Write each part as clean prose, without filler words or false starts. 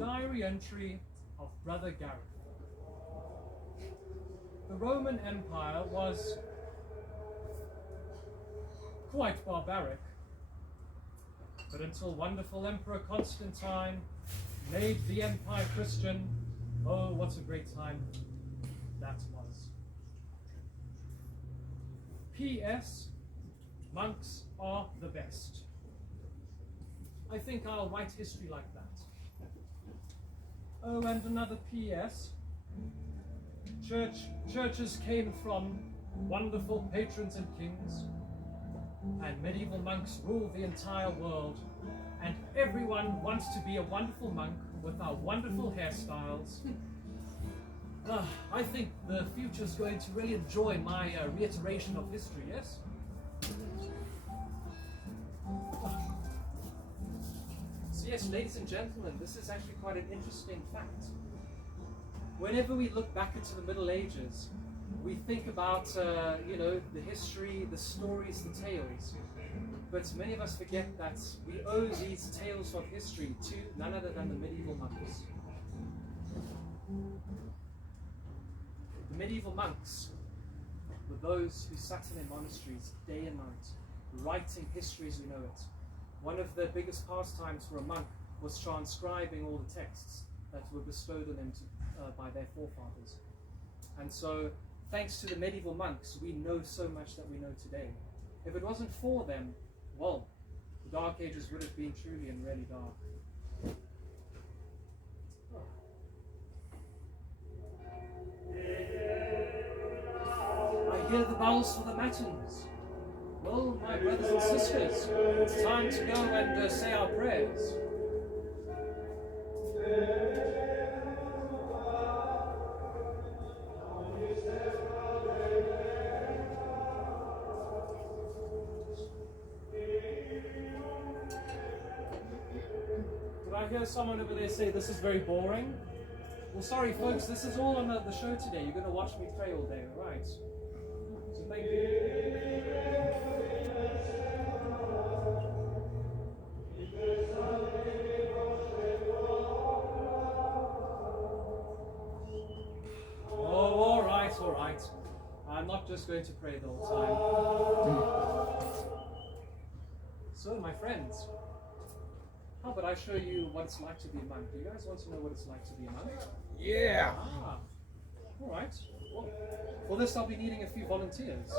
Diary entry of Brother Gareth. The Roman Empire was quite barbaric, but until wonderful Emperor Constantine made the empire Christian, oh, what a great time that was. P.S. Monks are the best. I think I'll write history like that. Oh, and another P.S. Churches came from wonderful patrons and kings, and medieval monks ruled the entire world, and everyone wants to be a wonderful monk with our wonderful hairstyles. I think the future's going to really enjoy my reiteration of history, yes? So yes, ladies and gentlemen, this is actually quite an interesting fact. Whenever we look back into the Middle Ages, we think about, the history, the stories, the tales. But many of us forget that we owe these tales of history to none other than the medieval monks. The medieval monks were those who sat in their monasteries day and night, writing history as we know it. One of the biggest pastimes for a monk was transcribing all the texts that were bestowed on them by their forefathers. And so, thanks to the medieval monks, we know so much that we know today. If it wasn't for them, well, the Dark Ages would have been truly and really dark. I hear the bells for the matins. Well, my brothers and sisters, it's time to go and say our prayers. Did I hear someone over there say this is very boring? Well, sorry folks, this is all on the show today. You're going to watch me pray all day, right? So thank you. Oh, all right. I'm not just going to pray the whole time. So, my friends, how about I show you what it's like to be a monk? Do you guys want to know what it's like to be a monk? Yeah! All right. Well, for this, I'll be needing a few volunteers.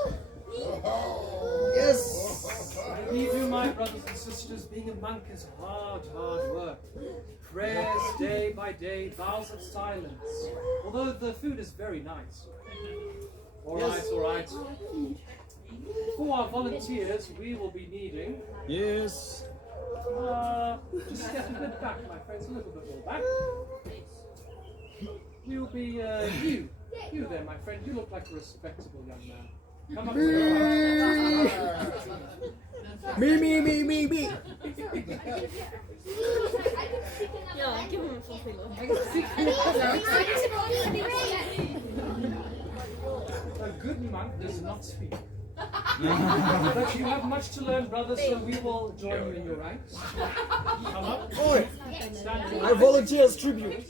Yes! Believe you, my brothers and sisters, being a monk is hard work. Prayers day by day, vows of silence. Although the food is very nice. All right. For our volunteers, we will be needing... Yes! Just step a bit back, my friends, a little bit more back. We will be you there, my friend. You look like a respectable young man. Come up to Me! Ja, give him a full finger. A good monk does not speak. But you have much to learn, brothers, so we will join you in your ranks. Come up. Oi! Stand in I line. volunteer as tribute.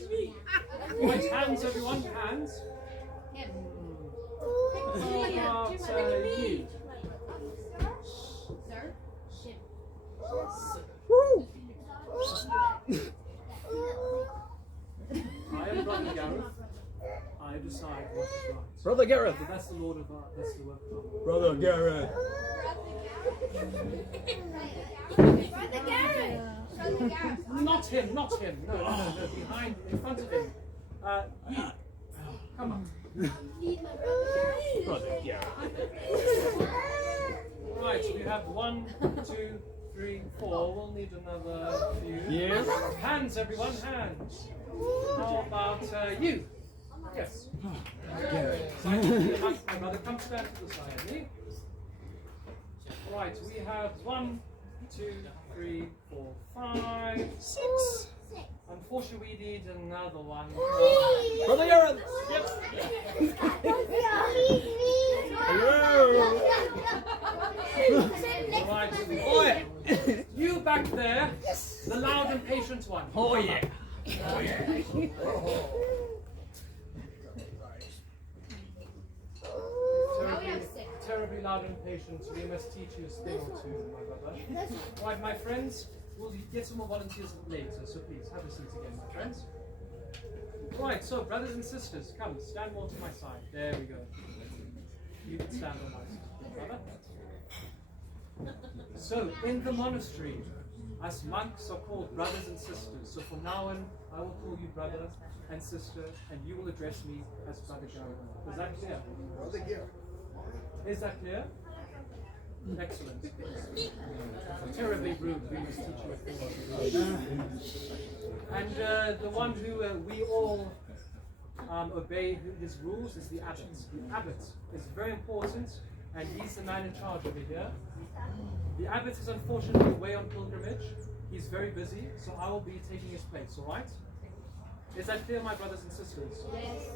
Right, hands, everyone, hands. How about you? Woo! I am Brother Gareth. I decide what is right. Brother Gareth. But that's the Lord of our, that's the work of our Lord. Brother Gareth. Brother Gareth! Not him. No, behind, in front of him. You. Come on. Brother Gareth. Right, we have 1, 2, 3, 4. We'll need another few. Yes. Hands, everyone, hands. How about you? Yes. Right, my brother, come stand to the side of me. Right, we have 1, 2, 3, 4, 5, 6. Unfortunately, we need another one. Brother Gareth. Right. You back there, the loud and patient one. Oh yeah. Terribly loud and impatient. We must teach you a thing or two, my brother. Right, my friends, we'll get some more volunteers later, so please have a seat again, my friends. Right, so brothers and sisters, come, stand more to my side. There we go. You can stand on my side, brother. So, in the monastery, us monks are called brothers and sisters. So from now on, I will call you brother and sister, and you will address me as Brother Gareth. Is that clear? Brother Gareth. Is that clear? Excellent. Terribly rude. We must teach you a thing or two. And the one who we all obey his rules is the abbot. The abbot is very important, and he's the man in charge over here. The abbot is unfortunately away on pilgrimage. He's very busy, so I will be taking his place, all right? Is that clear, my brothers and sisters? Yes.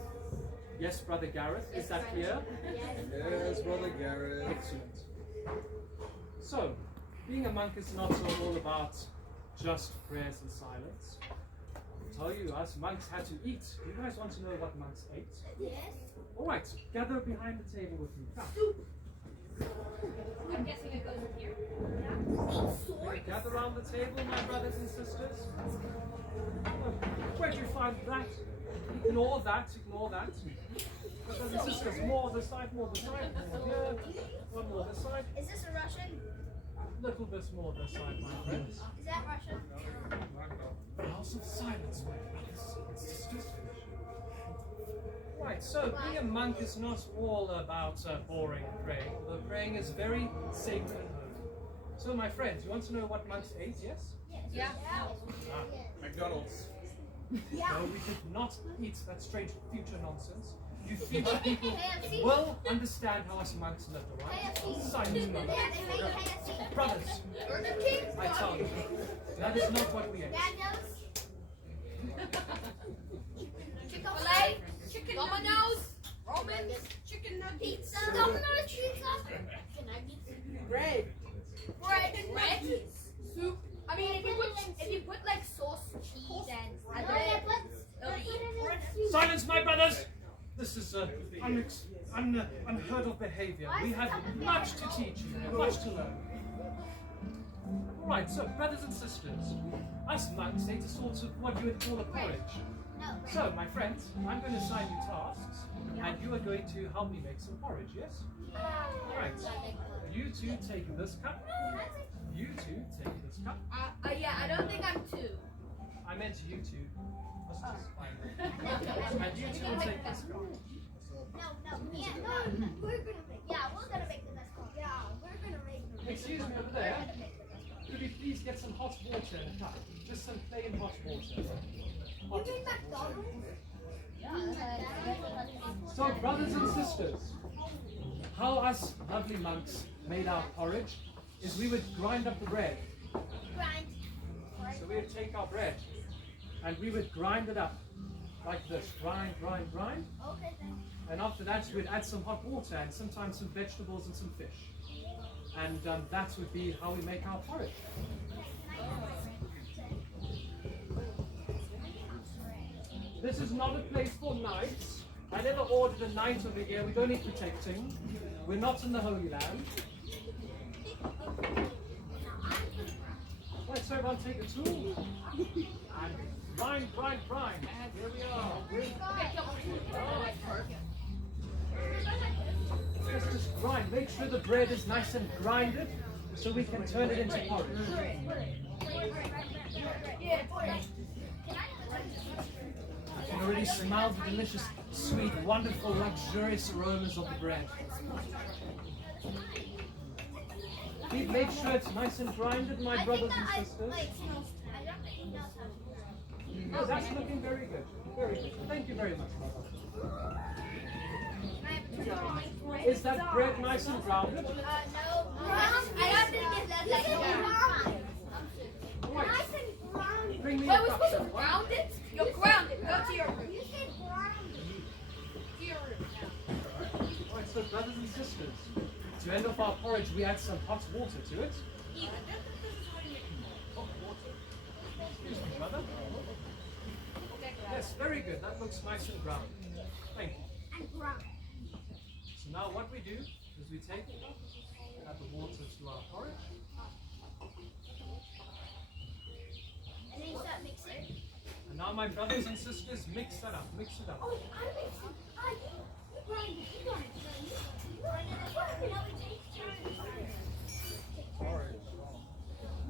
Yes, Brother Gareth, is that clear? Yes, Brother Gareth. Excellent. So, being a monk is not all about just prayers and silence. I'll tell you, us monks had to eat. You guys want to know what monks ate? Yes. All right, gather behind the table with me. Come. I'm guessing it goes in here. Gather around the table, my brothers and sisters. Oh, where'd you find that? Ignore that, ignore that. Brothers and sisters, more this side, more this side. More here. One more this side. Is this a Russian? A little bit more this side, my friends. Is that Russian? House of silence, my brothers and sisters. Right, so being a monk is not all about boring praying, although praying is very sacred and holy. So, my friends, you want to know what monks ate, yes? Yeah. McDonald's. No, we did not eat that strange future nonsense. You future people will understand how us monks lived, alright? Silence, brothers. I tell you, that is not what we ate. Chick-fil-A, chicken Domino's, Romans, chicken nuggets, pizza, Domino's pizza, bread, soup. I mean, if you put like sauce, cheese, and Silence, my brothers! This is unheard of behavior. We have much to teach you, much to learn. Alright, so brothers and sisters, us monks ate a sort of what you would call a porridge. So, my friends, I'm going to assign you tasks, and you are going to help me make some porridge, yes? Alright, you two take this cup, you two take this cup. Yeah, I don't think I'm two. I meant you two. Let's just find it. And you two will take this cup. We're gonna make the best one. Yeah, we're gonna make the best. Excuse me over there. Could we please get some hot water in a cup? Just some plain hot water. You mean McDonald's? So, brothers and sisters, how us lovely monks made our porridge is we would grind up the bread. Grind. So we would take our bread and we would grind it up like this. Grind, grind, grind. Okay, then. And after that, we'd add some hot water and sometimes some vegetables and some fish. And that would be how we make our porridge. This is not a place for knights. I never ordered a knight over here. We don't need protecting. We're not in the Holy Land. Right, so everyone take a tool. And grind, grind, grind. Here we are. Just grind. Make sure the bread is nice and grinded so we can turn it into porridge. I can already smell the delicious, sweet, wonderful, luxurious aromas of the bread. Please make sure it's nice and grinded, my brothers and sisters. Oh, that's looking very good. Very good. Thank you very much, brother. Is that bread nice and grounded? No. I don't think it's that like Right. Nice and grounded. Bring me Wait, a we're cup. supposed to ground it? You're grounded. Go to your room. You said grounded. To your room now. Alright, so brothers and sisters, to end off our porridge, we add some hot water to it. Hot water. Excuse me, brother. good. That looks nice and brown. Thank you. And brown. So now what we do is we take add the water to our porridge. And then you start mixing. And now my brothers and sisters, mix that up, mix it up. Oh, I mix it. You grind it. You grind it. You grind it.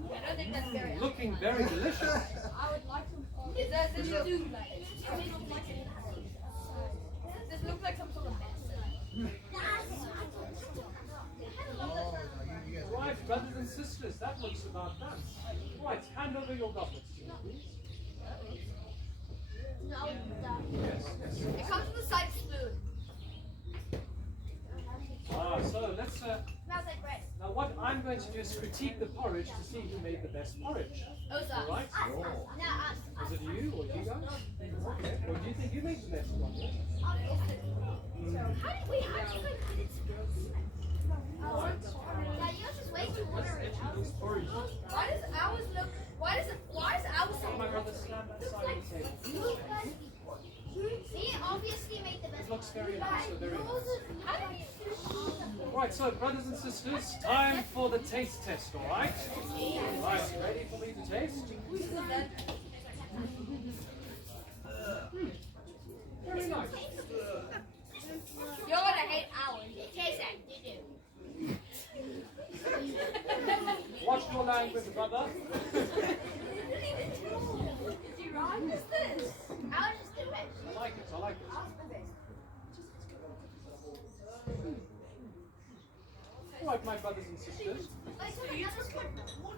I don't think that's very Looking very delicious. I would like some. Is that this look? This looks like some sort of mess. Right, brothers and sisters, that looks about done. Right, hand over your goblets to me, please. No, Yes, yes. it comes with a side spoon. So let's, Smells like bread. now what I'm going to do is critique the porridge to see who made the best porridge. Osa. Alright? No, us. Was it you or you guys? Okay. Or do you think you made the best one? How did we actually put it yeah, yours is way too watery. Porridge. Why does ours look? Why is ours so? My brother stand outside the table. See, obviously made the best. It looks very nice, so very nice. How did you? Right, so brothers and sisters, time for the taste test, alright? Right, ready for me to taste? Very nice. You're gonna hate ours. Taste that. You do. Watch your language, brother. Ours is this. Ours is the best. I like it, I like it. Ours is the best. Alright, my brothers and sisters, Wait, so another one.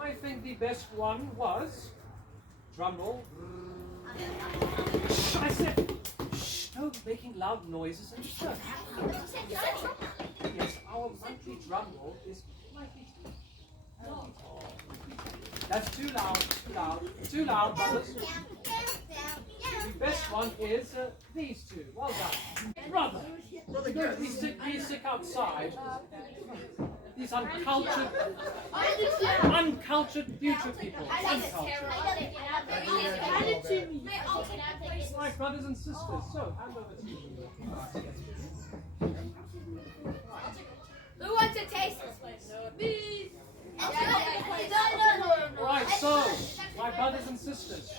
I think the best one was, drum roll. Shh, I said, shh, no making loud noises in the church. Yes, our monthly drum roll is slightly That's too loud, too loud, brothers. The best one is these two. Well done. Brother, we stick outside. These uncultured future people. Uncultured. Right, brothers and sisters, so hand over to you. Who wants to taste this? Me. Alright, so, my brothers and sisters,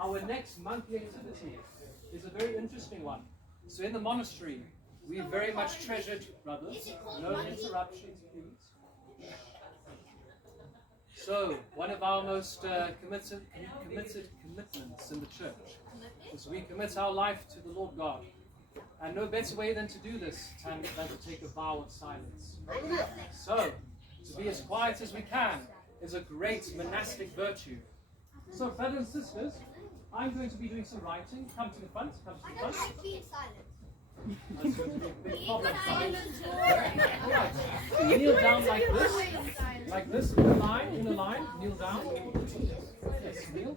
our next monthly activity is a very interesting one. So in the monastery, we very much treasured, brothers, no interruptions please. So, one of our most committed commitments in the church is we commit our life to the Lord God. And no better way than to do this than to take a vow of silence. So, to be as quiet as we can is a great monastic virtue. So, brothers and sisters, I'm going to be doing some writing. Come to the front, come to the front. Being silent. That's going to be a big problem. Right. Kneel down like this, in a line, kneel down. Yes, kneel.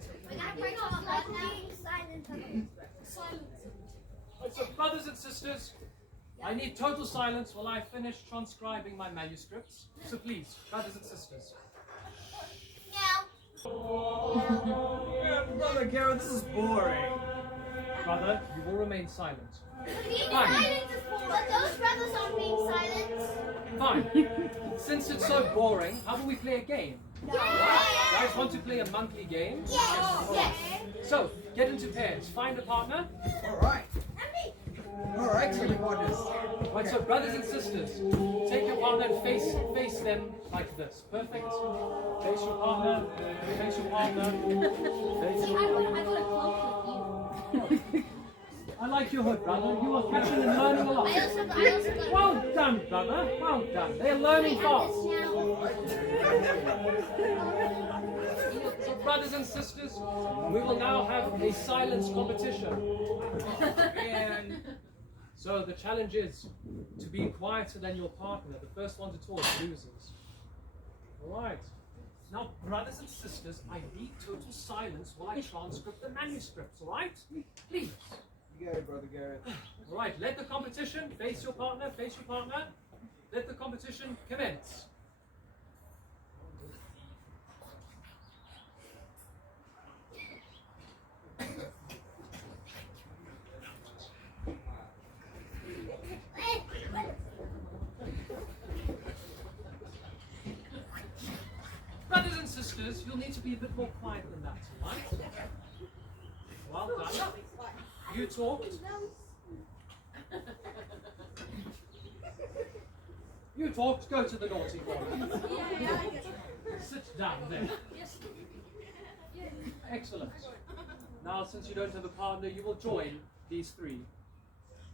Right, so brothers and sisters, I need total silence while I finish transcribing my manuscripts. So please, brothers and sisters. Brother Gareth, this is boring. Brother, you will remain silent. But those brothers aren't being silent. Fine. Since it's so boring, how about we play a game? Guys want to play a monthly game? Yes. So, get into pairs. Find a partner. Alright. Alright, so you want this. Right, so brothers and sisters, take your partner and face them like this. Perfect. Face your partner. Face your partner. Face your partner. I like your hood, brother. You are catching and learning a lot. Well done, brother. Well done. They're learning fast. So, brothers and sisters, we will now have a silence competition. And so the challenge is to be quieter than your partner. The first one to talk loses. All right. Now, brothers and sisters, I need total silence while I transcript the manuscripts. All right? Please. You got it, Brother Gareth. All right. Let the competition face your partner. Face your partner. Let the competition commence. sisters, you'll need to be a bit more quiet than that, right? Well done. You talked. You talked, go to the naughty corner. Sit down there. Excellent. Now, since you don't have a partner, you will join these three.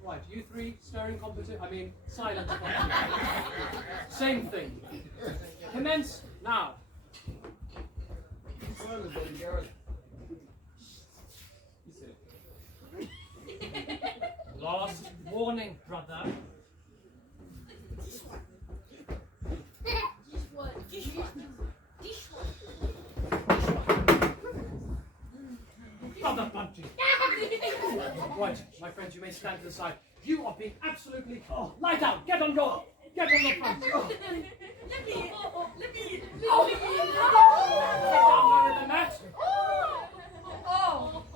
Right, you three, stirring competition, silent competition. Same thing. Commence now. Last warning, brother. Brother Bunchy. Right, my friends, you may stand to the side. You are being absolutely... lie down! Get on your front! Get down lower than that.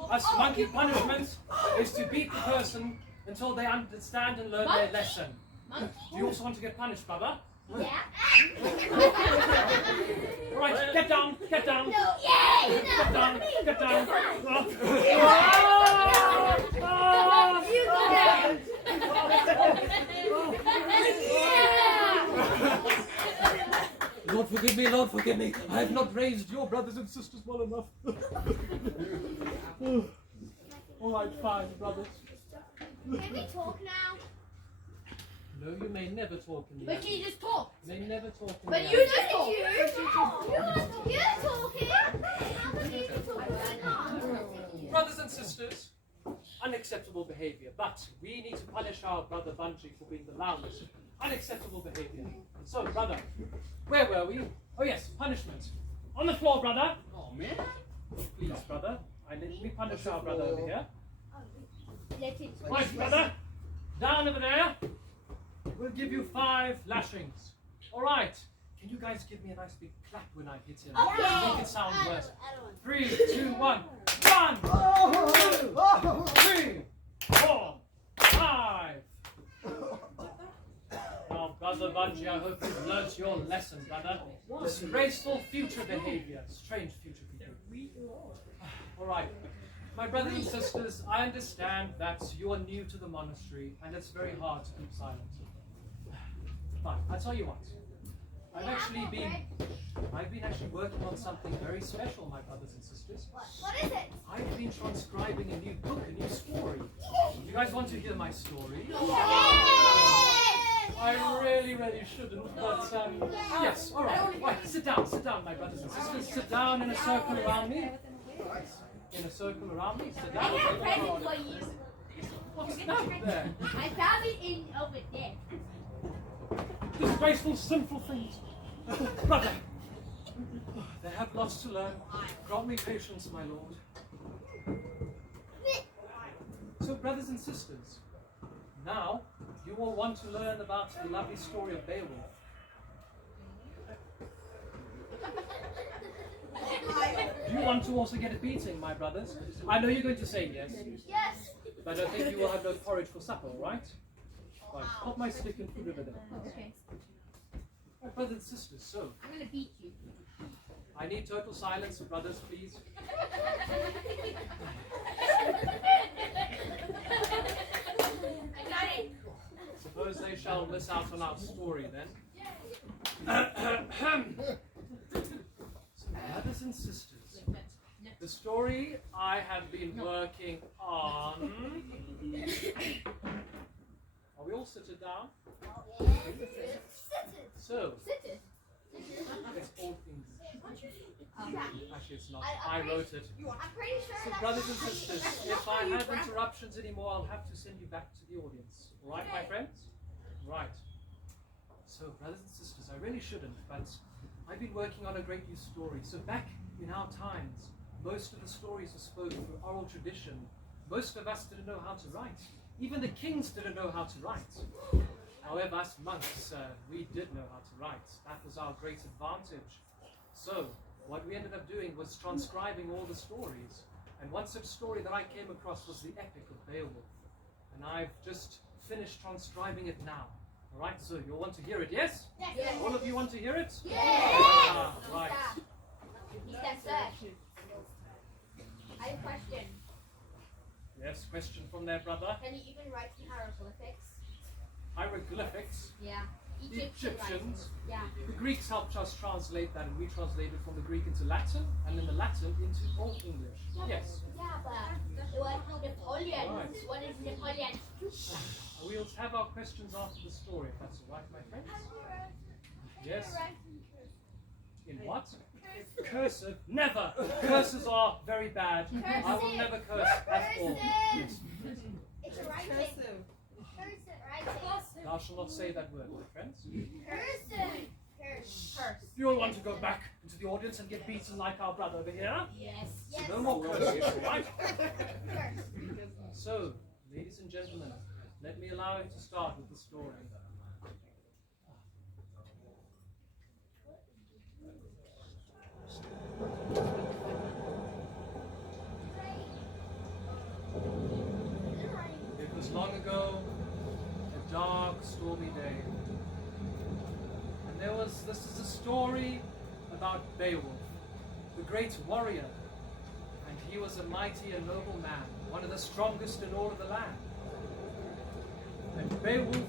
Us monkey punishments is to beat the person until they understand and learn their lesson. Do you also want to get punished, brother? Yeah. Right, get down! No. Get down! Lord forgive me, I have not raised your brothers and sisters well enough. Alright, fine, brothers. Can we talk now? No, you may never talk in the But you just talk. You may never talk in But the you just talk. You're talking. How come you just talk? Brothers and sisters, unacceptable behavior. But we need to punish our brother Bunchy for being the loudest. Unacceptable behavior. So, brother, where were we? Oh yes, punishment. On the floor, brother. Oh, man. Please, brother. Let me punish our brother over here. Let it. Right, brother. Down over there. We'll give you 5 lashings. All right. Can you guys give me a nice big clap when I hit him? Okay. Make it sound worse. I don't. 3, 2, 1. 1, 2, 3, 4, 5. Now, brother Bunchy, I hope you've learnt your lesson, brother. Disgraceful future behavior. Strange future behavior. All right. My brothers and sisters, I understand that you are new to the monastery and it's very hard to keep silent. Fine, I'll tell you what. I've been actually working on something very special, my brothers and sisters. What is it? I've been transcribing a new book, a new story. You guys want to hear my story? I really shouldn't, but yes, all right. Right, sit down, my brothers and sisters. Sit down in a circle around me. In a circle around me. Sit I down. have a present for you. What's that there? I found it in over there. Disgraceful, sinful things. Brother, they have lots to learn. Grant me patience, my lord. So, brothers and sisters, now you all want to learn about the lovely story of Beowulf. Do you want to also get a beating, my brothers? I know you're going to say yes, Yes. but I think you will have no porridge for supper, all right? Right, put my stick and food over there. Okay. Right, brothers and sisters, so I'm gonna beat you. I need total silence, brothers, please. I got it. Suppose they shall miss out on our story then. So, brothers and sisters, the story I have been working on. Are we all seated down? So, it's all English. Actually, it's not. I wrote it. I'm pretty sure So, that's brothers and sisters, if I have interruptions anymore, I'll have to send you back to the audience. All right, my friends? Right. So, brothers and sisters, I really shouldn't, but I've been working on a great new story. So, back in our times, most of the stories were spoken through oral tradition. Most of us didn't know how to write. Even the kings didn't know how to write. However, us monks, we did know how to write. That was our great advantage. So, what we ended up doing was transcribing all the stories. And one such story that I came across was the Epic of Beowulf. And I've just finished transcribing it now. Alright, so you'll want to hear it, yes? Yes. All of you want to hear it? Yes. Ah, right. question from their brother. Can you even write in hieroglyphics? Hieroglyphics. Yeah. The Egyptians. Yeah. The Greeks helped us translate that, and we translated from the Greek into Latin, and then the Latin into Old English. Yes. Yeah, but it was Napoleon. Right. What is Napoleon? We'll have our questions after the story, if that's all right, my friends. Yes. In what? Cursive? Never! Curses are very bad. I will never curse at all. Yes. It's writing. Cursive. Cursive writing. Thou shalt not say that word, my friends. Cursive. Curse. If you all want to go back into the audience and get beaten like our brother over here, Yes. so no more curses, right? Curse. So, ladies and gentlemen, let me allow you to start with the story. It was long ago, a dark, stormy day. And this is a story about Beowulf, the great warrior. And he was a mighty and noble man, one of the strongest in all of the land. And Beowulf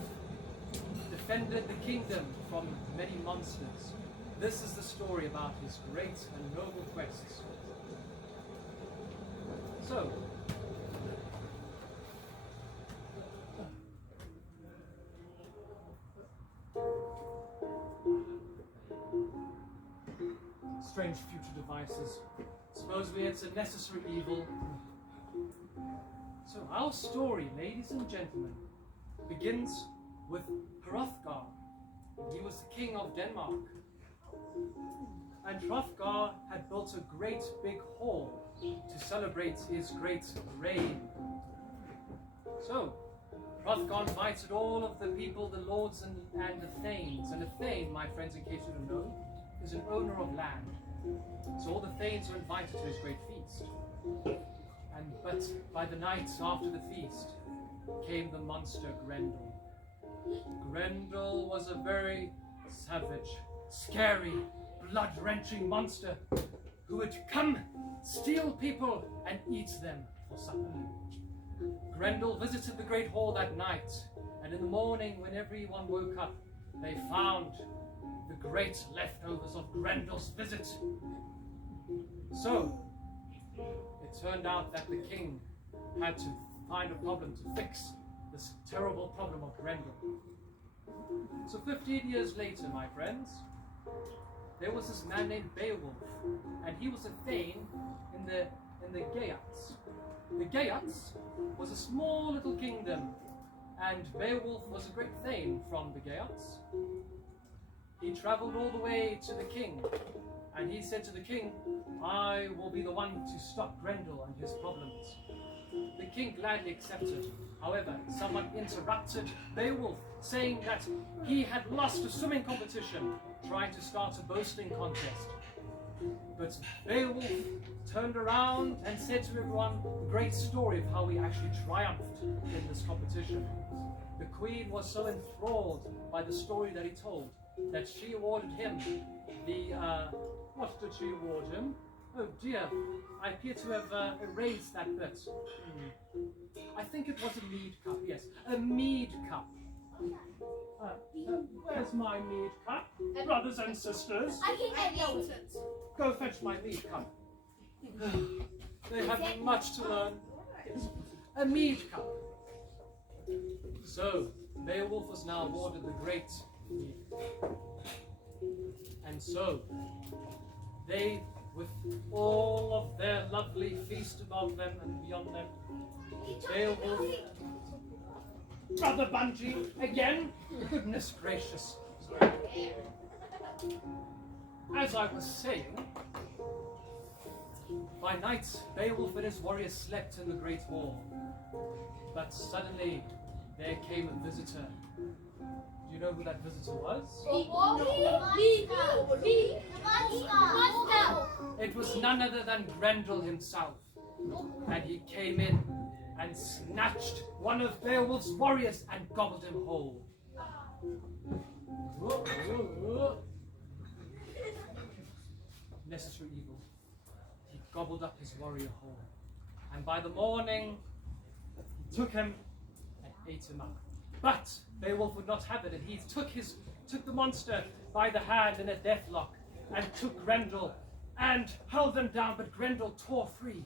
defended the kingdom from many monsters. This is the story about his great and noble quests. So, strange future devices. Supposedly it's a necessary evil. So our story, ladies and gentlemen, begins with Hrothgar. He was the king of Denmark. And Hrothgar had built a great big hall to celebrate his great reign. So, Hrothgar invited all of the people, the lords and the thanes. And a thane, my friends, in case you don't know, is an owner of land. So all the thanes were invited to his great feast. But by the night after the feast came the monster Grendel. Grendel was a very savage, scary, blood-wrenching monster who would come, steal people, and eat them for supper. Grendel visited the great hall that night, and in the morning, when everyone woke up, they found the great leftovers of Grendel's visit. So, it turned out that the king had to find a problem to fix this terrible problem of Grendel. So 15 years later, my friends, there was this man named Beowulf, and he was a thane in the Gaius. The Gaius was a small little kingdom, and Beowulf was a great thane from the Gaius. He traveled all the way to the king, and he said to the king, I will be the one to stop Grendel and his problems. The king gladly accepted. However, someone interrupted Beowulf, saying that he had lost a swimming competition, trying to start a boasting contest. But Beowulf turned around and said to everyone the great story of how he actually triumphed in this competition. The queen was so enthralled by the story that he told that she awarded him the, what did she award him? Oh dear, I appear to have erased that bit. I think it was a mead cup, yes, a mead cup. Where's my mead cup? Brothers and sisters, I think I know it. go fetch my mead cup. They have much to learn. Yes. A mead cup. So, Beowulf was now awarded the great mead cup. And so, they, with all of their lovely feast above them and beyond them, Beowulf, Brother Bungie, again? Goodness gracious. As I was saying, by night, Beowulf and his warriors slept in the great hall. But suddenly, there came a visitor. Do you know who that visitor was? It was none other than Grendel himself. And he came in and snatched one of Beowulf's warriors and gobbled him whole. Necessary evil. He gobbled up his warrior whole. And by the morning, took him and ate him up. But Beowulf would not have it, and he took the monster by the hand in a deathlock and took Grendel and held them down, but Grendel tore free.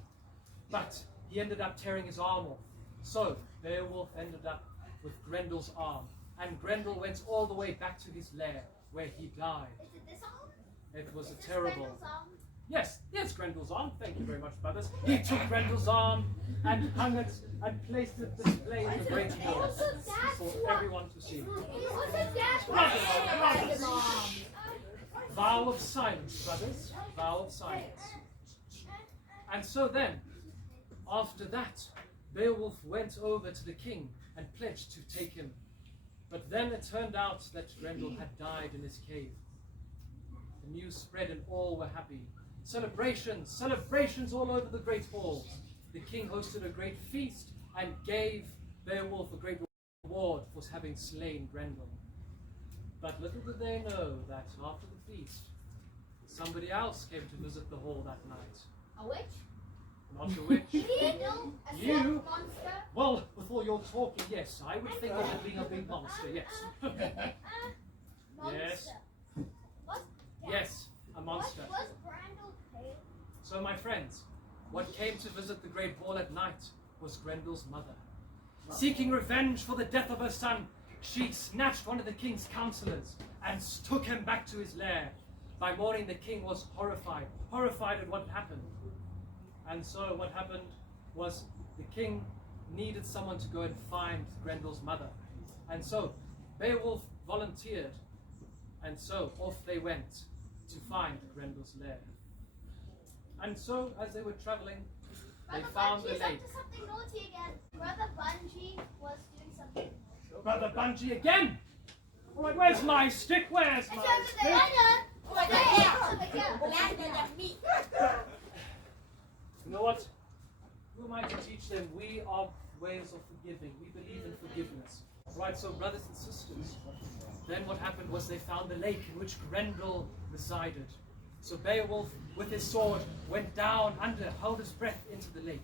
But he ended up tearing his arm off. So Beowulf ended up with Grendel's arm, and Grendel went all the way back to his lair where he died. Is it this arm? It was Is a this terrible... Grendel's arm? Yes, Grendel's arm. Thank you very much, brothers. He took Grendel's arm and hung it and placed it displayed in the great hall for everyone to see. Brothers, vow of silence, brothers. Vow of silence. And so then, after that, Beowulf went over to the king and pledged to take him. But then it turned out that Grendel had died in his cave. The news spread and all were happy. Celebrations all over the great halls. The king hosted a great feast and gave Beowulf a great reward for having slain Grendel. But little did they know that after the feast, somebody else came to visit the hall that night. A witch? Not a witch. No, a You? swamp monster? Well, with all your talking, yes, I would think of it being a big monster, yes. Monster. Yes. What? Yes, a monster. What was Grendel pale? So, my friends, what came to visit the great hall at night was Grendel's mother. Seeking revenge for the death of her son, she snatched one of the king's counselors and took him back to his lair. By morning, the king was horrified at what had happened. And so what happened was the king needed someone to go and find Grendel's mother. And so Beowulf volunteered, and so off they went to find Grendel's lair. And so as they were traveling, they Brother found the Bungie's lake. up to something naughty again. Brother Bungie was doing something naughty. Brother Bungee again! All right, where's my stick? Where's It's my over stick? there. You know what? Who am I to teach them? We are ways of forgiving. We believe in forgiveness. Right, so brothers and sisters, then what happened was they found the lake in which Grendel resided. So Beowulf, with his sword, went down under, held his breath into the lake.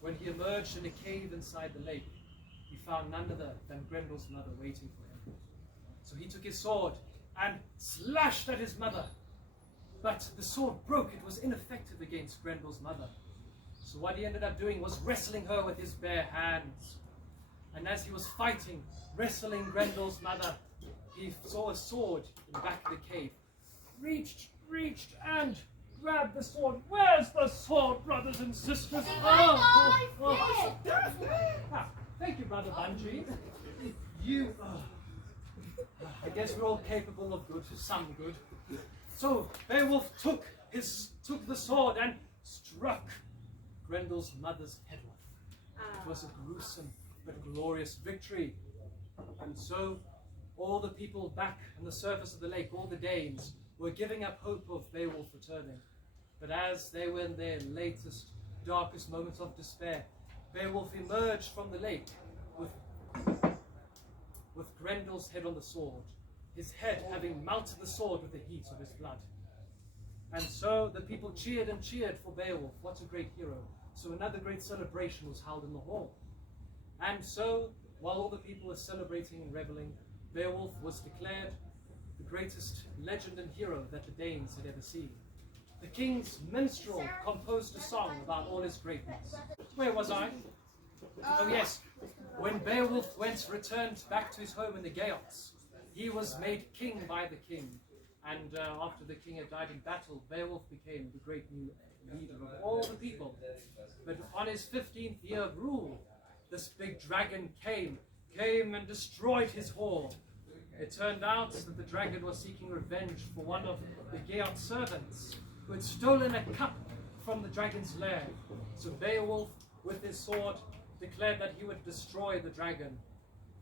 When he emerged in a cave inside the lake, he found none other than Grendel's mother waiting for him. So he took his sword and slashed at his mother. But the sword broke. It was ineffective against Grendel's mother. So what he ended up doing was wrestling her with his bare hands. And as he was fighting, wrestling Grendel's mother, he saw a sword in the back of the cave. Reached and grabbed the sword. Where's the sword, brothers and sisters? Ah, thank you, Brother Bungee. You, I guess we're all capable of good, some good. So Beowulf took the sword and struck Grendel's mother's head off. It was a gruesome but glorious victory. And so all the people back on the surface of the lake, all the Danes, were giving up hope of Beowulf returning. But as they were in their latest, darkest moments of despair, Beowulf emerged from the lake with Grendel's head on the sword, his head having melted the sword with the heat of his blood. And so the people cheered and cheered for Beowulf. What a great hero. So another great celebration was held in the hall. And so, while all the people were celebrating and reveling, Beowulf was declared the greatest legend and hero that the Danes had ever seen. The king's minstrel composed a song about all his greatness. Where was I? Oh yes, when Beowulf returned back to his home in the Gaius, he was made king by the king. And after the king had died in battle, Beowulf became the great new leader of all the people. But on his 15th year of rule, this big dragon came and destroyed his hall. It turned out that the dragon was seeking revenge for one of the Gaius servants who had stolen a cup from the dragon's lair. So Beowulf, with his sword, declared that he would destroy the dragon.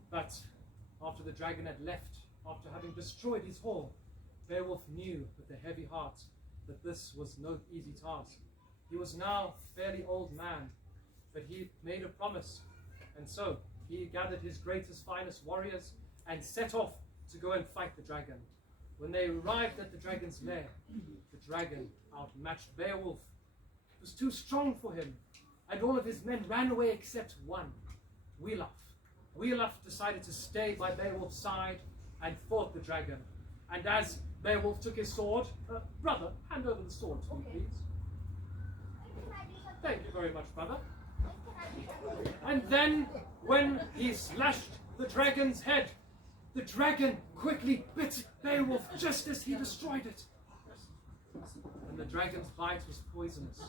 But after the dragon had left, after having destroyed his hall, Beowulf knew with a heavy heart that this was no easy task. He was now a fairly old man, but he made a promise. And so he gathered his greatest, finest warriors and set off to go and fight the dragon. When they arrived at the dragon's lair, the dragon outmatched Beowulf. It was too strong for him, and all of his men ran away except one. Wiglaf decided to stay by Beowulf's side and fought the dragon. And as Beowulf took his sword, brother, hand over the sword to me, please. Thank you very much, brother. And then, when he slashed the dragon's head, the dragon quickly bit Beowulf just as he destroyed it. And the dragon's bite was poisonous.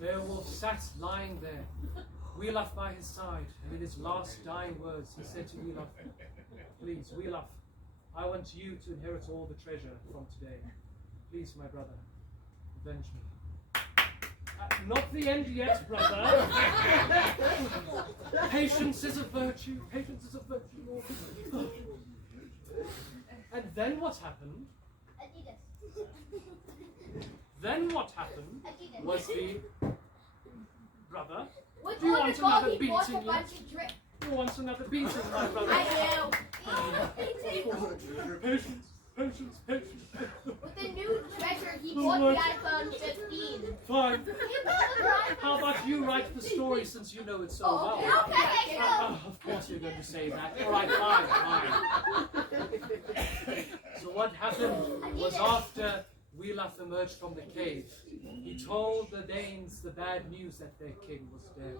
Beowulf sat lying there, Wiglaf by his side, and in his last dying words he said to Wiglaf, please, Wiglaf, I want you to inherit all the treasure from today. Please, my brother, avenge me. Not the end yet, brother. Patience is a virtue. Patience is a virtue. And then what happened? Then what happened was the brother. Do you want another beating yet? You want another beating, my brother? I do. Patience. With the new treasure, he bought the iPhone 15. Fine. How about you write the story since you know it so well? Okay, Of course you're going to say that. All right, fine. So what happened was after Wiglaf emerged from the cave, he told the Danes the bad news that their king was dead.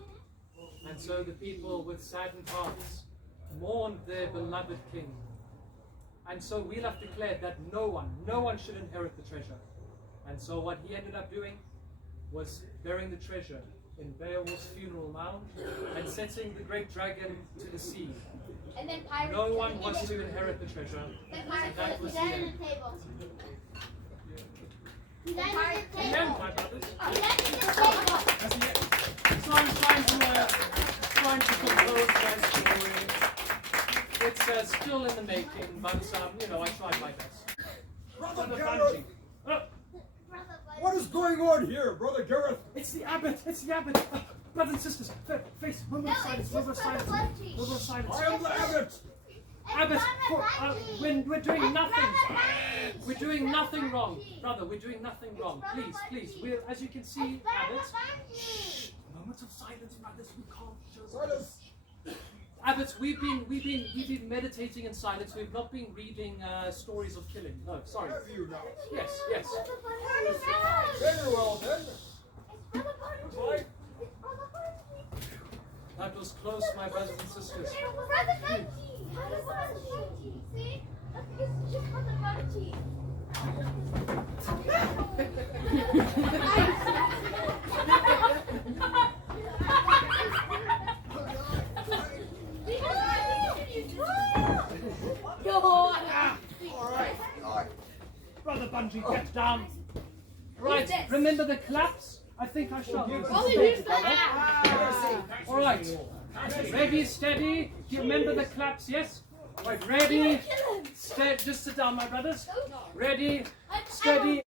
And so the people with saddened hearts mourned their beloved king. And so Wiglaf declared that no one should inherit the treasure. And so what he ended up doing was burying the treasure in Beowulf's funeral mound and setting the great dragon to the sea. And then pirates. No one was to inherit the treasure. And that was the end. He's at the The end, table. my brothers. He's at the table. So I'm trying to compose my story. It's still in the making, but I tried my best. Brother Brother Gareth! Bungie. What is going on here, Brother Gareth? It's the abbot! Brothers and sisters, face, moment of silence, moment of silence. I am the abbot! Abbot, we're doing nothing. We're doing nothing wrong. Brother, we're doing nothing wrong. Please. We're, as you can see, Abbot. Shh. Moment of silence, brothers. We can't show Silence! Abbots, we've been meditating in silence. We've not been reading stories of killing. No, sorry. Have you now? Yes. Very well then. Goodbye. That was close, my brothers and sisters. Brother Bungie! See? It's just Brother Bungie. Brother Bungie, get down. Right, remember the claps? I think I shall use Oh, the use stage, the brother. All right. Ready, steady. Do you remember the claps? Yes. Right, ready. Just sit down, my brothers. Ready, steady.